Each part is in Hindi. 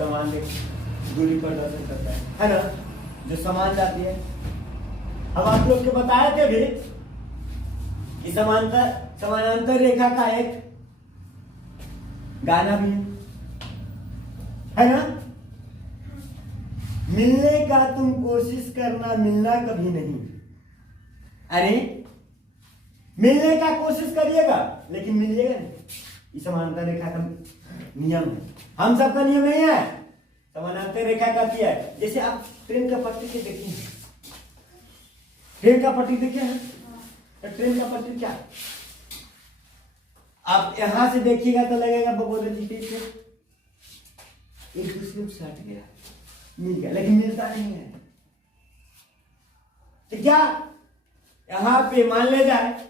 समान दूरी पर दर्शन करता है ना, जो समान जाती है। अब आप लोग के बताए थे भी कि समानांतर रेखा का एक गाना भी है ना, मिलने का तुम कोशिश करना मिलना कभी नहीं। अरे मिलने का कोशिश करिएगा लेकिन मिलिएगा नहीं, ये समानांतर रेखा का नियम है। हम सबका नियम नहीं है। समानांतर रेखा का क्या है, जैसे आप ट्रेन का पटरी के देखिए, ट्रेन का पटरी देखिए है, तो ट्रेन का पटरी क्या है, आप यहां से देखिएगा तो लगेगा बगोदर जी टेप एक दूसरे को सट गया, मिल गया, लेकिन मिलता नहीं है। तो क्या यहां पे मान ले जाए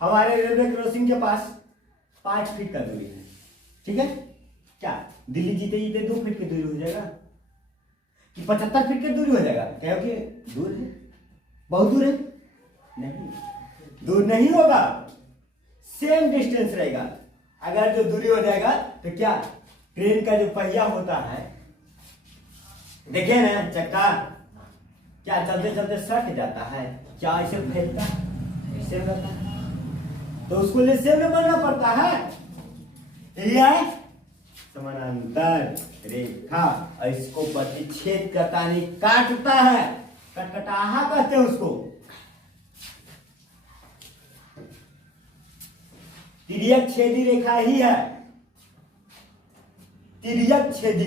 हमारे रेलवे क्रॉसिंग के पास 5 फीट का दूरी है, ठीक है, क्या दिल्ली जीते जीते 2 फीट की दूरी हो जाएगा कि 75 फीट की दूरी हो जाएगा, क्योंकि दूर है, बहुत दूर है, नहीं दूर नहीं होगा, सेम डिस्टेंस रहेगा। अगर जो दूरी हो जाएगा तो क्या ट्रेन का जो पहिया होता है, देखिए ना चक्का, क्या चलते चलते सट जाता है, क्या ऐसे फैलता है, ऐसे रहता है, तो उसको लिए सेम में बनना पड़ता है। यह समानांतर रेखा, इसको प्रतिच्छेद करता नहीं, काटता है, कटकटाहा कहते हैं उसको। तिर्यक छेदी रेखा ही है, तिर्यक छेदी।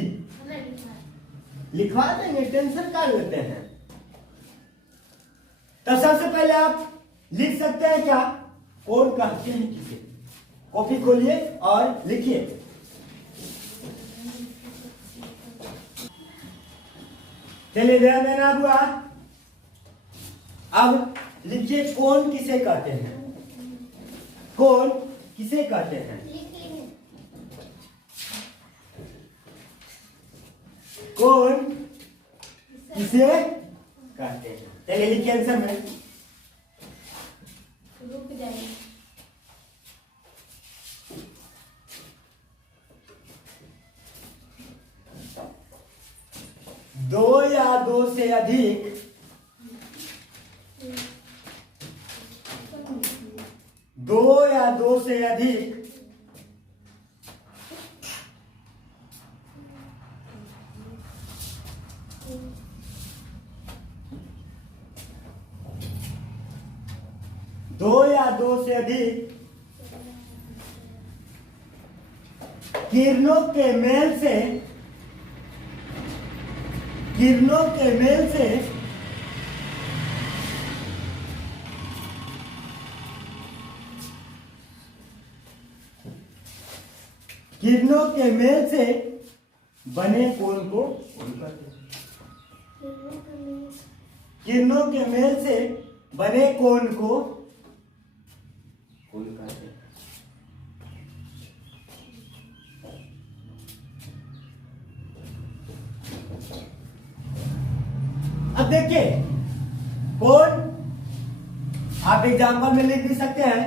लिखवा देंगे, टेंशन कर लेते हैं। तो सबसे पहले आप लिख सकते हैं क्या, कोण कहते हैं किसे, कॉपी खोलिए और लिखिए। चलिए ध्यान देना हुआ, अब लिखिए कोण किसे कहते हैं, कोण किसे कहते हैं, कोण किसे कहते हैं। चलिए लिखिए आंसर में, रुक जाइए, दो या दो से अधिक दो या दो से अधिक दो या दो से अधिक किरणों के मेल से किरणों के मेल से किरणों के मेल से बने कोण को किरणों के मेल से बने कोण को कहते हैं। अब देखिए कोण आप एग्जाम्पल में लिख भी सकते हैं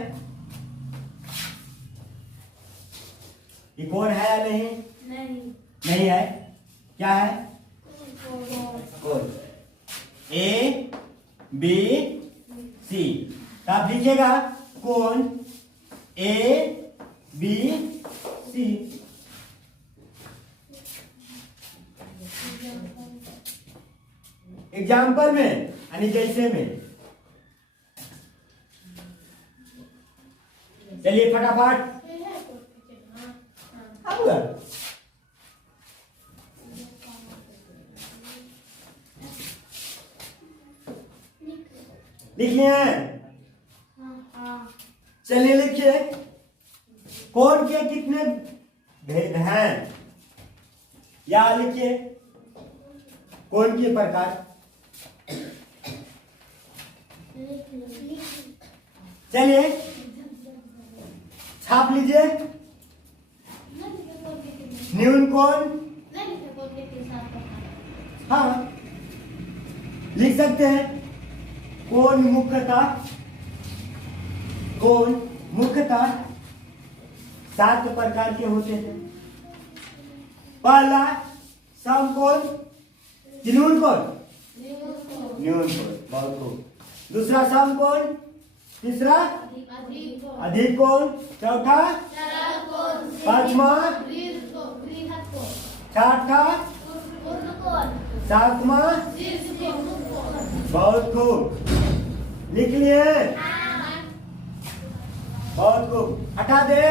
कि कोण है या नहीं, नहीं है, क्या है, कोण ए बी सी। तो आप लिखिएगा कोण ए बी सी। एग्जाम्पल में यानी जैसे में, चलिए फटाफट लिखिए, चलिए लिखिए कोण के कितने भेद हैं, या लिखिए कोण के प्रकार, चलिए छाप लीजिए। न्यून कोण, हाँ लिख सकते हैं, कोण मुख्यतः 7 प्रकार के होते हैं। पहला समकोण कि न्यून कोण? न्यून कोण। बहुत खूब। दूसरा समकोण, तीसरा अधिक कोण, चौथा पांचवा छठा सातवां। बहुत खूब, लिख लिए? बहुत खूब। हटा दे,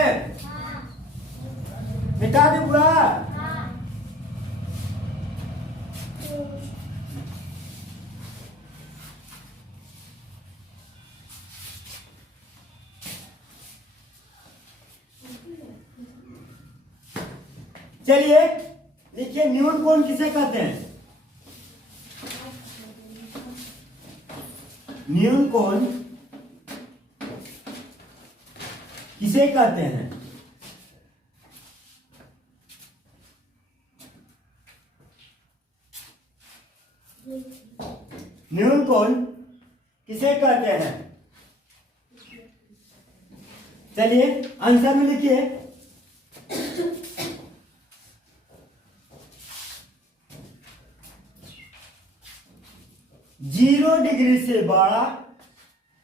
मिटा दे पूरा। चलिए देखिए, न्यून कोण किसे कहते हैं? न्यून कोण किसे कहते हैं? न्यून कोण किसे कहते हैं? चलिए आंसर में लिखिए। जीरो डिग्री से बड़ा,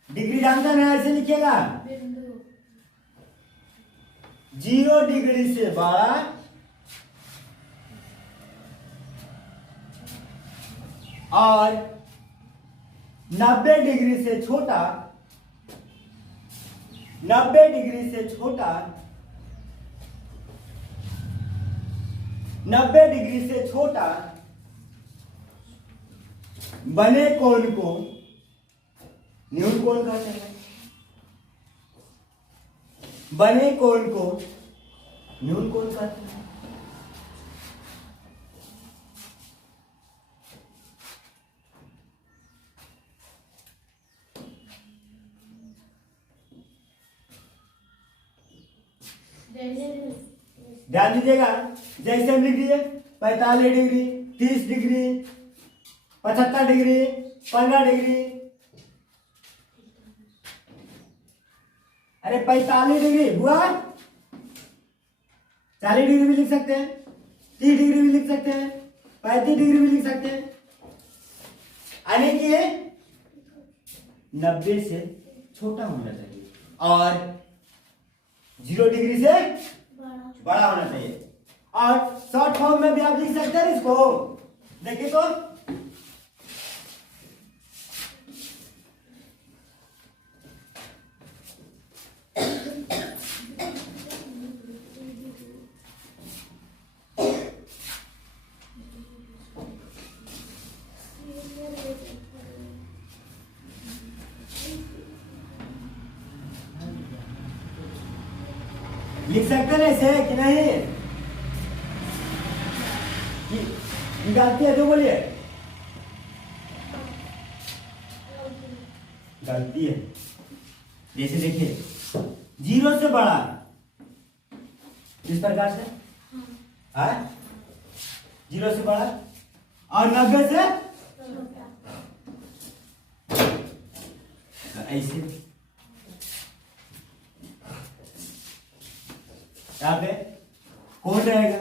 डिग्री जानते हैं, ऐसे लिखिएगा। 0 डिग्री से बड़ा और 90 डिग्री से छोटा, 90 डिग्री से छोटा, 90 डिग्री से छोटा बने कोण को न्यून कोण कहते हैं। बने कोण को न्यून कोण कहते हैं। ध्यान दीजिएगा, जैसे हम लिख दिए 45 डिग्री, 30 डिग्री, 75 डिग्री, 15 डिग्री। अरे 45 डिग्री हुआ, 40 डिग्री भी लिख सकते हैं, 30 डिग्री भी लिख सकते हैं, 35 डिग्री भी लिख सकते हैं। यानी कि 90 से छोटा होना चाहिए और 0 डिग्री से बड़ा होना चाहिए। और शॉर्ट फॉर्म में भी आप लिख सकते हैं इसको। देखिए तो लिख सकते हैं ऐसे कि नहीं? गलती है तो बोलिए। गलती है। जैसे देखिए 0 से बड़ा इस प्रकार से, हाँ 0 से बड़ा और 90 से ऐसे यहाँ पे कौन रहेगा?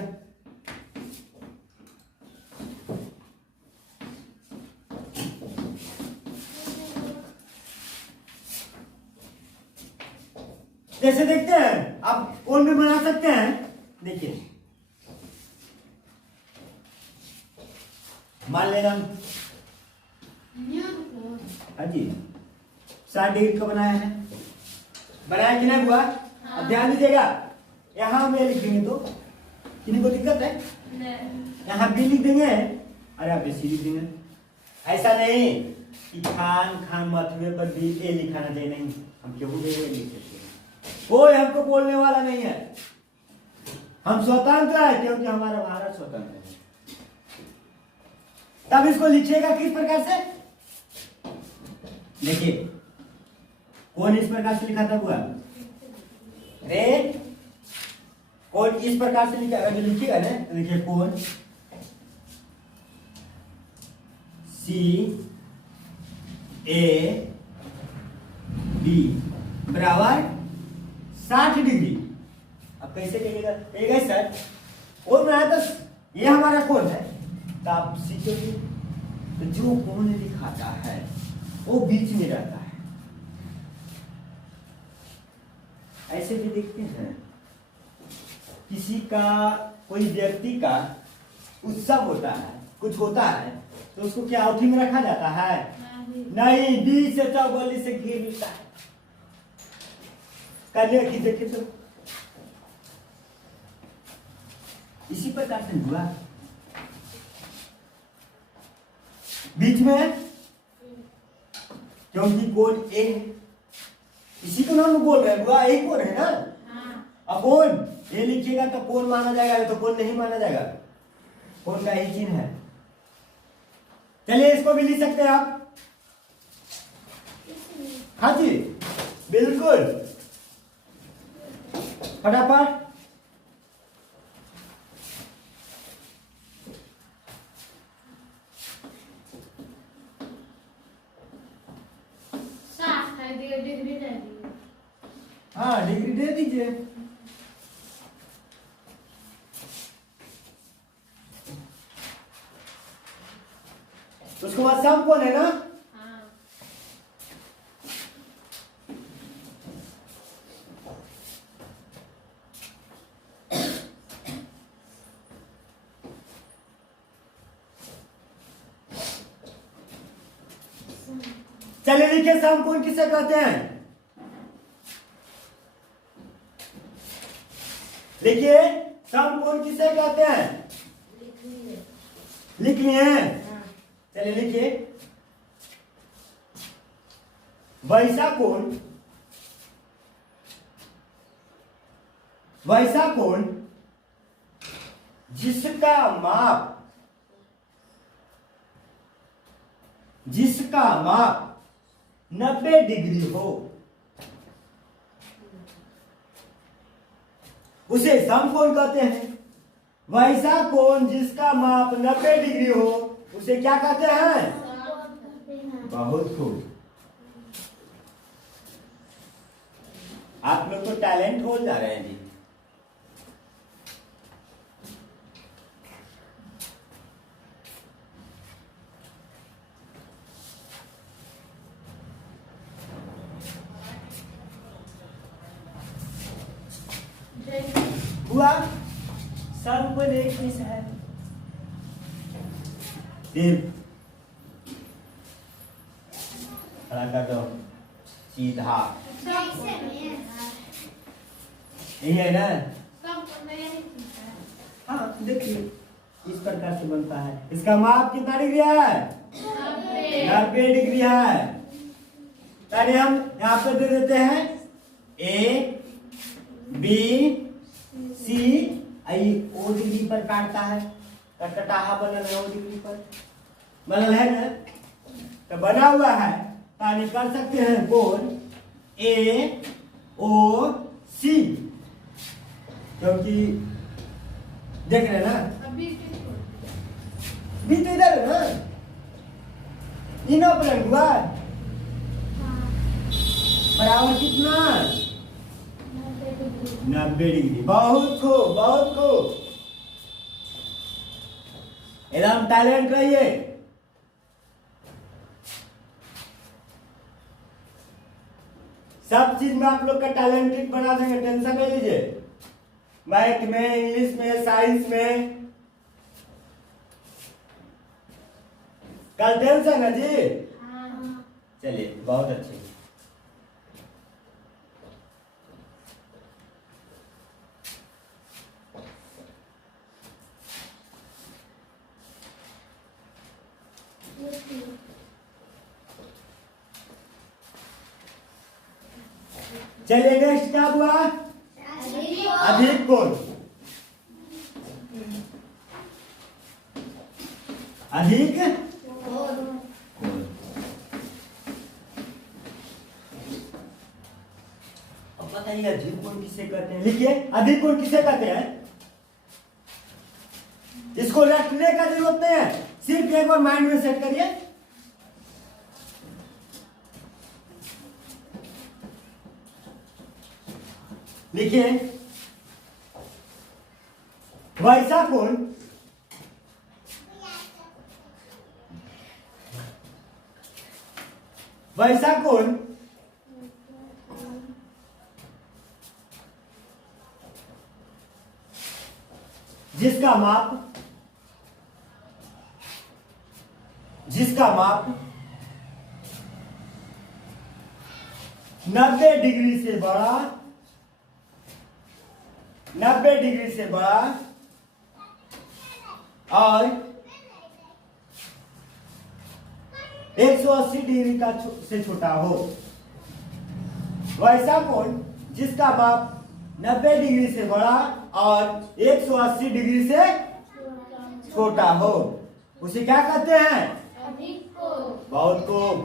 जैसे देखते हैं आप कौन भी बना सकते हैं। देखिए मान लेना हाँ जी 60 डिग्री का बनाया है, बनाया कि नहीं हुआ? अब ध्यान दीजिएगा, यहाँ में लिखेंगे तो किन्हीं को दिक्कत है? यहाँ बी लिख देंगे और यहाँ पे सी लिख देंगे। ऐसा नहीं कि खान मथुए पर भी ए लिखाना चाहिए, नहीं, हम केवल ए लिख सकते हैं। कोई हमको बोलने वाला नहीं है। हम स्वतंत्र है क्योंकि हमारा भारत स्वतंत्र है। तब इसको लिखिएगा किस प्रकार से? देखिए कौन इस प्रकार से लिखा था हुआ रे, कौन इस प्रकार से लिखा, जो लिखिएगा ना देखिए कौन सी ए बी बराबर 60 डिग्री। अब कैसे लिखेगा? सर और बनाया तो ये हमारा कोण है, तो आप सीखोगे तो जो कोण दिखाता है वो बीच में रहता है। ऐसे भी देखते हैं, किसी का, कोई व्यक्ति का उत्सव होता है, कुछ होता है, तो उसको क्या औठी में रखा जाता है? नहीं, 20 से 44 से घेर लेता है। कन्या की देखे तो इसी प्रकार से हुआ, बीच में, क्योंकि कोण ए है, इसी को नाम बोल रहे हैं, हुआ यही कोण है ना। अब कोण ए लिखिएगा तो कोण माना जाएगा, तो कोण नहीं माना जाएगा, कोण का ही चिन्ह है। चलिए इसको भी लिख सकते हैं आप। हाँ जी बिल्कुल, फटाफट। डिग्री दे दीजिए। हाँ डिग्री दे दीजिए। उसके बाद सम कोण है ना। चलिए लिखिए, सम कोण किसे कहते हैं? देखिए सम कोण किसे कहते हैं? लिख लिए हैं। चलिए लिखिए, वैसा कोण, वैसा कोण जिसका माप, जिसका माप 90 डिग्री हो, उसे समकोण कहते हैं। वैसा कोण जिसका माप 90 डिग्री हो, उसे क्या कहते हैं? बहुत खूब, आप लोग तो टैलेंट हो जा रहे हैं जी। हुआ, सब कोण एक ही है। खड़ा कर दो सीधा, यही है ना। हाँ देखिए इस प्रकार से बनता है। इसका माप कितना डिग्री है? 90 डिग्री है। पहले हम यहाँ पे दे देते हैं A B C, I O degree पर काटता है, कटकटाहा बनल है, ओ डिग्री पर बनल है ना, तो बना हुआ है। पानी कर सकते हैं कोण ए ओ सी, क्योंकि देख रहे हैं ना, भी तो इधर है ना, इनो प्लग हुआ बराबर कितना? 90 डिग्री। बहुत खूब, बहुत खूब, एकदम टैलेंट रहिए। सब चीज में आप लोग का टैलेंटेड बना देंगे, टेंशन नहीं लीजिए। मैथ में, इंग्लिश में, साइंस में, कल टेंशन है जी। चलिए बहुत अच्छे। चलिए नेक्स्ट क्या हुआ? अधिक कोण। अधिक कोण, अब बताइए अधिक कोण किसे कहते हैं? लिखिए, अधिक कोण किसे कहते हैं? इसको रटने का जरूरत नहीं है, सिर्फ एक बार माइंड में सेट करिए। लिखिए, वैसा कोण वैसा कोण जिसका माप 90 डिग्री से बड़ा 90 डिग्री से बड़ा और 180 डिग्री का से छोटा हो। वैसा कोण जिसका माप 90 डिग्री से बड़ा और 180 डिग्री से छोटा हो उसे क्या कहते हैं? अधिक कोण। बहुत खूब।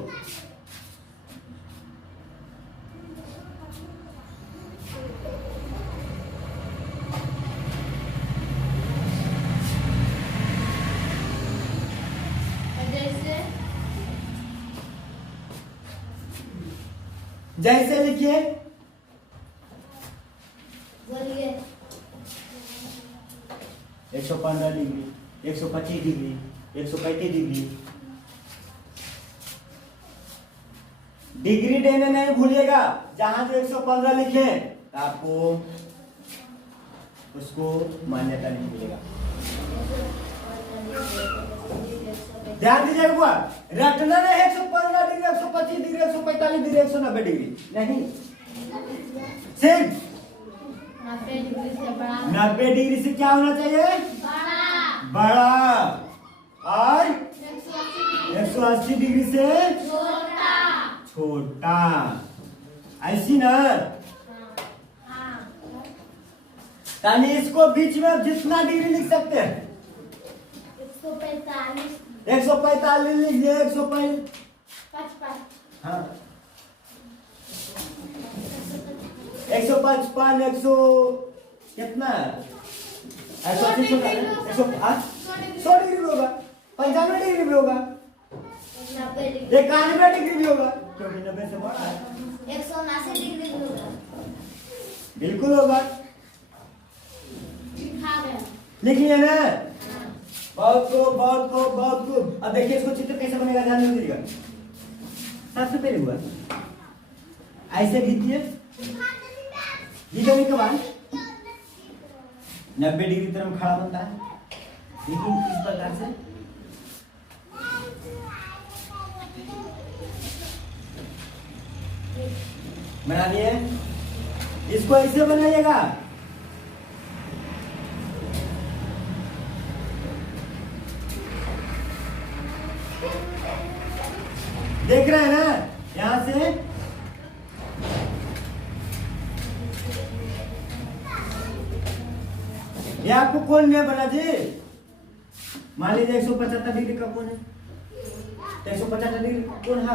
जैसे लिखिए। बोलिए। 115 डिग्री, 125 डिग्री, 135 डिग्री। डिग्री देने नहीं भूलिएगा। जहां जो 115 लिखे तो आपको उसको मान्यता नहीं मिलेगा। ध्यान दीजिएगा बुआ, रटना नहीं 115 डिग्री, 125 डिग्री, 145 डिग्री, 190 डिग्री नहीं, सिर्फ 90 डिग्री से बड़ा। 90 डिग्री से क्या होना चाहिए? बड़ा। बड़ा। और 180 180 डिग्री से छोटा। छोटा। ऐसी ना। हाँ। यानी इसको बीच में जितना डिग्री लिख सकते हैं 145 145 लिख दिए। 155 55 हाँ 155 100 कितना 100 से छोटा 100 डिग्री भी होगा, 95 डिग्री भी होगा, 90 डिग्री 91 डिग्री भी होगा क्योंकि 90 से बड़ा है। 179 डिग्री भी होगा। बिल्कुल होगा। लिखा गया। लिख लिया ना? बहुत खूब, बहुत खूब, बहुत खूब। अब देखिए इसको चित्र कैसे बनेगा, ध्यान में दीजिएगा। सबसे पहले हुआ ऐसे खींचिए, खींचने के बाद 90 डिग्री तरफ खड़ा बनता है, लेकिन इस प्रकार से बना लिए। इसको ऐसे बनाइएगा, देख रहे हैं ना? यहां से ये आपको कौन नहीं बना जी? मान लीजिए 175 डिग्री का कौन है, 175 डिग्री कौन है?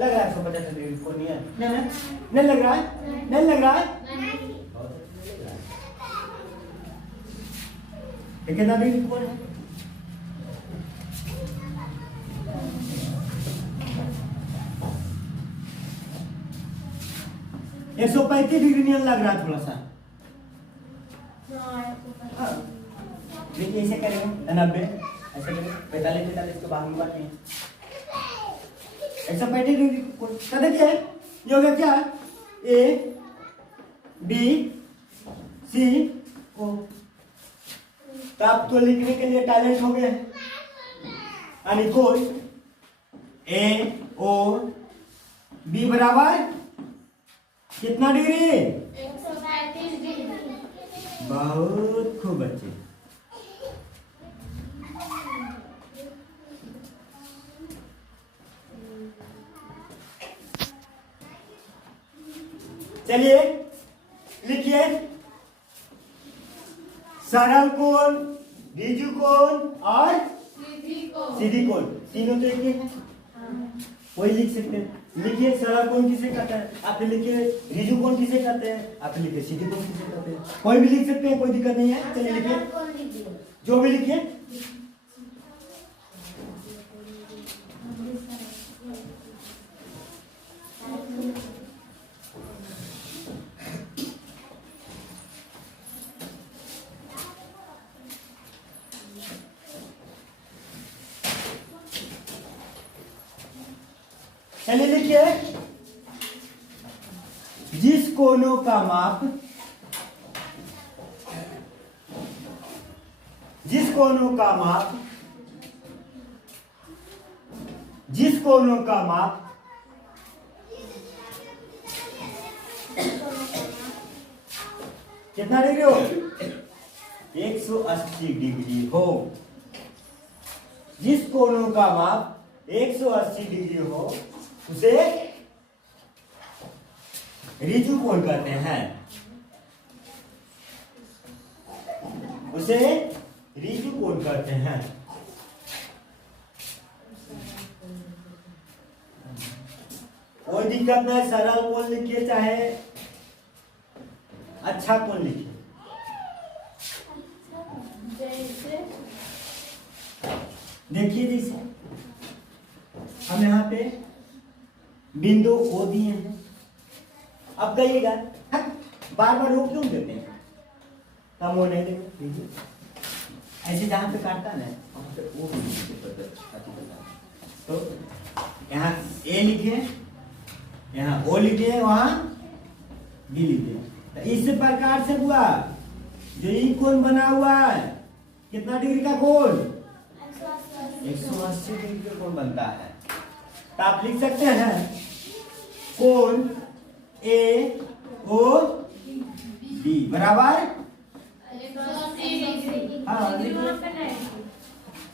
लग रहा है 175 डिग्री कौन नहीं है? नहीं लग रहा है, नहीं लग रहा है। कितना डिग्री कौन है? 135 डिग्री नहीं लग रहा थोड़ा सा। हाँ। देखिए ऐसे करेंगे 90 ऐसे करेंगे 45 को बाहर में बांटेंगे 135 डिग्री का। देखिए ये हो गया क्या? ए बी सी ओ। तो आप तो लिखने के लिए टैलेंट हो गए, यानी कोई ए ओ बी बराबर कितना डिग्री? 135 डिग्री। बहुत खूब बच्चे। चलिए लिखिए, सरल कोण, ऋजु कोण और सीधी कोण, तीनों तो एक ही है। वही लिख सकते हैं। लिखिए सरल कोण किसे कहते हैं, आप लिखिए ऋजु कोण किसे कहते हैं, आप लिखिए सीधी कोण किसे कहते हैं। कोई भी लिख सकते हैं, कोई दिक्कत नहीं है। चलिए लिखिए, जो भी लिखिए। चलिए लिखिए, जिस कोनों का माप, जिस कोनों का माप, जिस कोनों का माप कितना डिग्री हो, 180 डिग्री हो, जिस कोनों का माप 180 डिग्री हो उसे ऋजु कोण कहते हैं, उसे ऋजु कोण कहते हैं। कोई दिक्कत नहीं, सरल कोण लिखिए चाहे अच्छा कोण लिखिए। देखिए जैसे हम यहाँ पे बिंदु ओ दिए हैं, अब कहिएगा बार बार रोक क्यों देते हैं, हम वो नहीं देंगे, ऐसे जहां पे काटता ना वहां पे ओ तो यहाँ ए लिखे, यहाँ ओ लिखे, वहां बी लिखे। तो इस प्रकार से हुआ जो ये कोण बना हुआ है, कितना डिग्री का कोण, 180 डिग्री का कोण बनता है। तो आप लिख सकते हैं कोण ए ओ बी बराबर, हाँ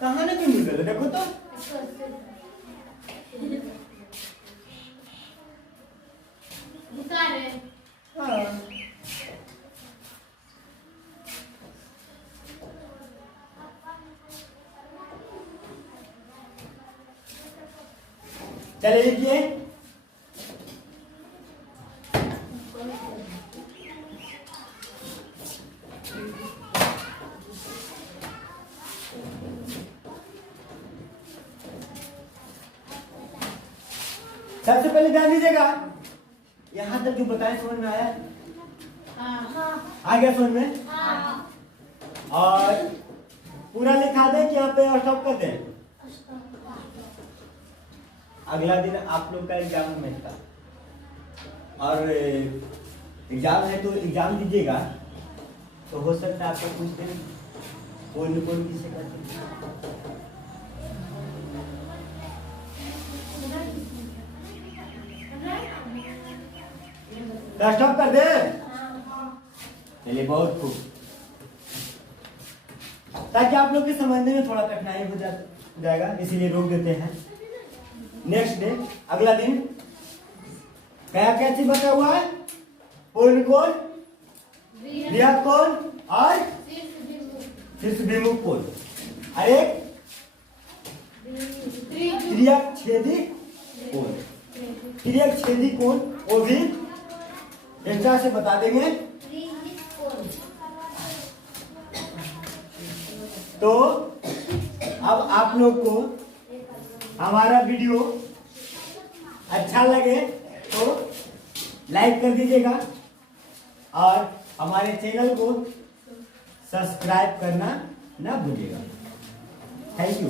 कहाँ ना क्यों मिल गए, देखो तो हाँ। चलिए लिखिए, सबसे पहले ध्यान दीजिएगा, यहां तक जो बताया समझ में आया, आ गया समझ में, और पूरा लिखा दे कि यहाँ पे स्टॉप कर दें। अगला दिन आप लोग का एग्जाम में था, और एग्जाम है तो एग्जाम दीजिएगा, तो हो सकता है आपको पूछते हैं कौन कौन किसे करते हैं। स्टॉप कर दे, चलिए बहुत खूब, ताकि आप लोग के समझने में थोड़ा कठिनाई हो जाएगा, इसीलिए रोक देते हैं। नेक्स्ट डे, अगला दिन क्या क्या चीज बचा हुआ है, पूर्ण कोण, बृहद कोण और शीर्ष विमुख कोण, और एक तिर्यक छेदी कोण। तिर्यक छेदी कोण वो भी एक्स्ट्रा से बता देंगे। तो अब आप लोग को हमारा वीडियो अच्छा लगे तो लाइक कर दीजिएगा, और हमारे चैनल को सब्सक्राइब करना ना भूलिएगा। Thank you.